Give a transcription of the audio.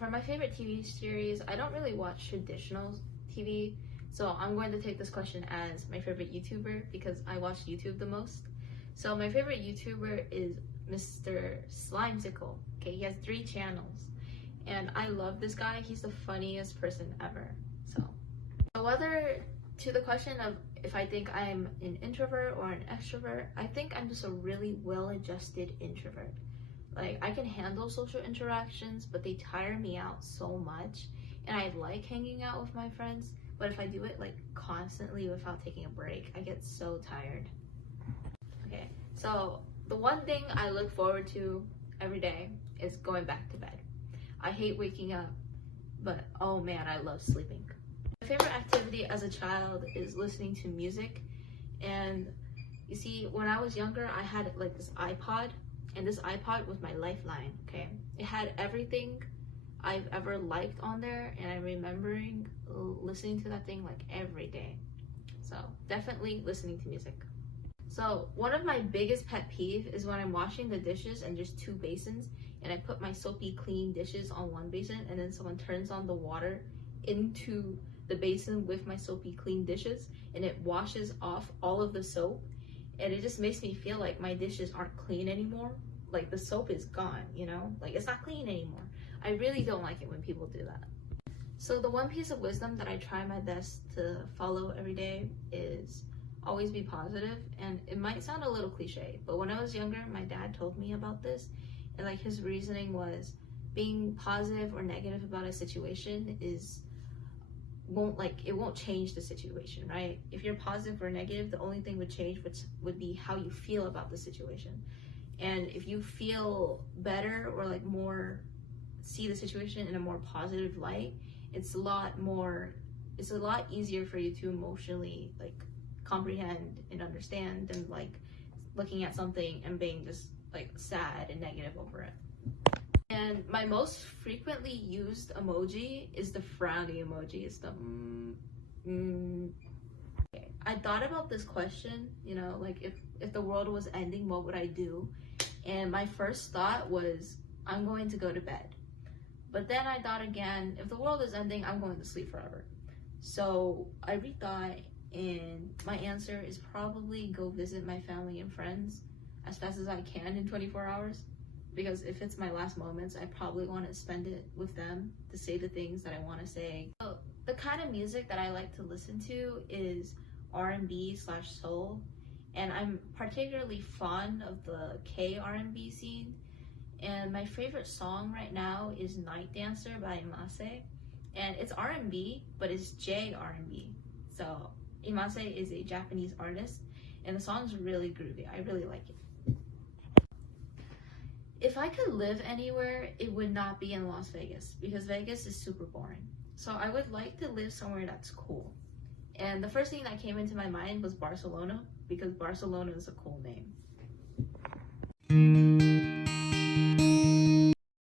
For my favorite TV series, I don't really watch traditional TV, so I'm going to take this question as my favorite YouTuber because I watch YouTube the most. So my favorite YouTuber is Mr. Slimesicle. Okay, he has 3 channels, and I love this guy. He's the funniest person ever. So whether to the question of if I think I'm an introvert or an extrovert, I think I'm just a really well-adjusted introvert. Like, I can handle social interactions, but they tire me out so much. And I like hanging out with my friends, but if I do it like constantly without taking a break, I get so tired. Okay, so the one thing I look forward to every day is going back to bed. I hate waking up, but oh man, I love sleeping. My favorite activity as a child is listening to music. And you see, when I was younger, I had like this iPod, and this iPod was my lifeline. Okay, it had everything I've ever liked on there, and I'm remembering listening to that thing like every day. So definitely listening to music. So one of my biggest pet peeve is when I'm washing the dishes and there's 2 basins, and I put my soapy clean dishes on one basin, and then someone turns on the water into the basin with my soapy clean dishes, and it washes off all of the soap, and it just makes me feel like my dishes aren't clean anymore. Like, the soap is gone, you know? Like, it's not clean anymore. I really don't like it when people do that. So the one piece of wisdom that I try my best to follow every day is always be positive. And it might sound a little cliche, but when I was younger, my dad told me about this, and like his reasoning was being positive or negative about a situation it won't change the situation, right? If you're positive or negative, the only thing would change would be how you feel about the situation. And if you feel better or like more see the situation in a more positive light, it's a lot easier for you to emotionally like comprehend and understand than like looking at something and being just like sad and negative over it. And my most frequently used emoji is the frowny emoji. It's the Okay. I thought about this question, you know, like if the world was ending, what would I do? And my first thought was, I'm going to go to bed. But then I thought again, if the world is ending, I'm going to sleep forever. So I rethought, and my answer is probably go visit my family and friends as fast as I can in 24 hours. Because if it's my last moments, I probably want to spend it with them to say the things that I want to say. So the kind of music that I like to listen to is R&B/soul, and I'm particularly fond of the K-R&B scene. And my favorite song right now is Night Dancer by Imase, and it's R&B, but it's J-R&B. So Imase is a Japanese artist, and the song's really groovy. I really like it. If I could live anywhere, it would not be in Las Vegas because Vegas is super boring. So I would like to live somewhere that's cool. And the first thing that came into my mind was Barcelona because Barcelona is a cool name.